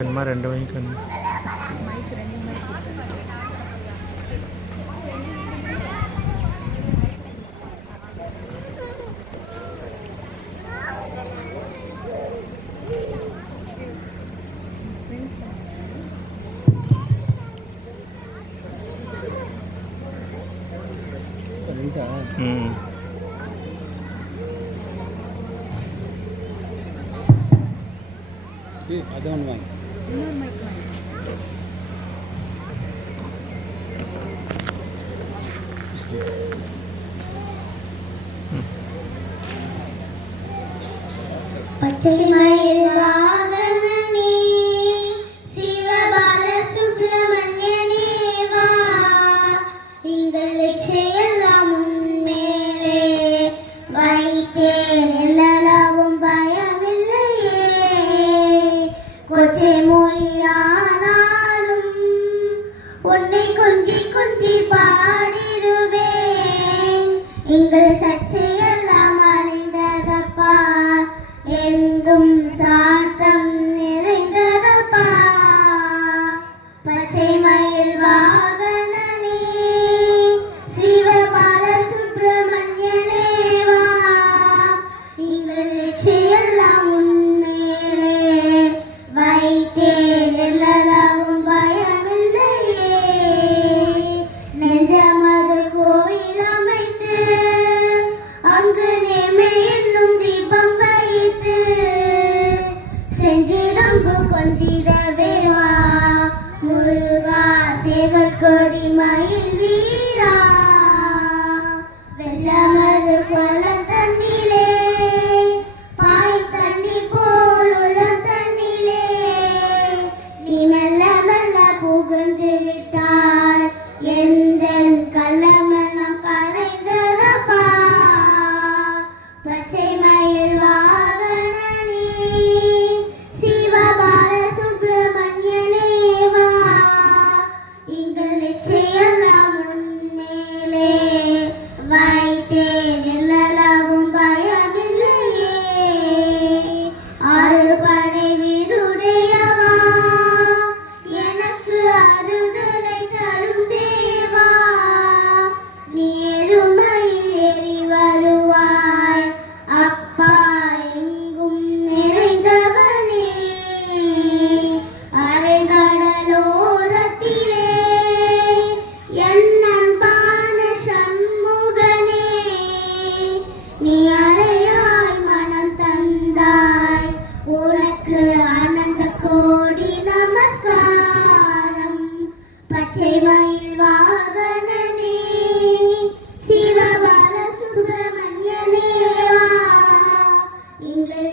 வேணுமா 2 மணிக்கு வந்து அதான் வாங்க பச்சை மயில் வாகனனே சிவபால சுப்பிரமணியனே வா, எங்கள் இச்சையெல்லாம் உன்மேலே வைத்தேன், எல்லளவும் பயமில்லையே. கொச்சை மொழியானாலும் உன்னை கொஞ்சி கொஞ்சி பாடிடுவேன். எங்கள் சர்ச்சையெல்லாம் அழிந்ததப்பா, எங்கும் சாத்தம் நிறைந்ததப்பா. பச்சை மயில் வாகனனே சிவபால சுப்பிரமணியனே வா, எங்கள் இச்சையெல்லாம் உன்மேலே வைத்தேன், எல்லளவும் பயமில்லையே. நெஞ்சமது கோவில் அமைத்து அங்கு நேமை என்னும் தீபம் வைத்து செஞ்சிலம்பு கொஞ்சிடவே வா முருகா, சேவல் கொடி மயில் வீரா. வெள்ளமது குளம் தண்ணிலே பாயும் தண்ணி போல் உளம் தண்ணிலே நீ மெல்ல மெல்ல புகுந்து விட்டாய், எந்தன் கள்ளமெல்லாம் கரைந்ததப்பா. பச்சை மயில் வாகனனே சிவபால சுப்பிரமணியனே வா, எங்கள் இச்சையெல்லாம் உன்மேலே வைத்தேன், எல்லளவும் பயமில்லையே. ஆறுபடை வீடுடையவா, எனக்கு அறுதலை தரும் தேவா, நீ எருமையில் ஏறி வருவாய் அப்பா, எங்கும் நிறைந்தவனே. அலைகடலோரத்திலே என் அன்பான சண்முகனே, நீ அலையாய் மனம் தந்தாய், உனக்கு ஆனந்த கோடி நமஸ்காரம். பச்சை மயில் வாகனனே சிவபால சுப்பிரமணியனே வா, எங்கள்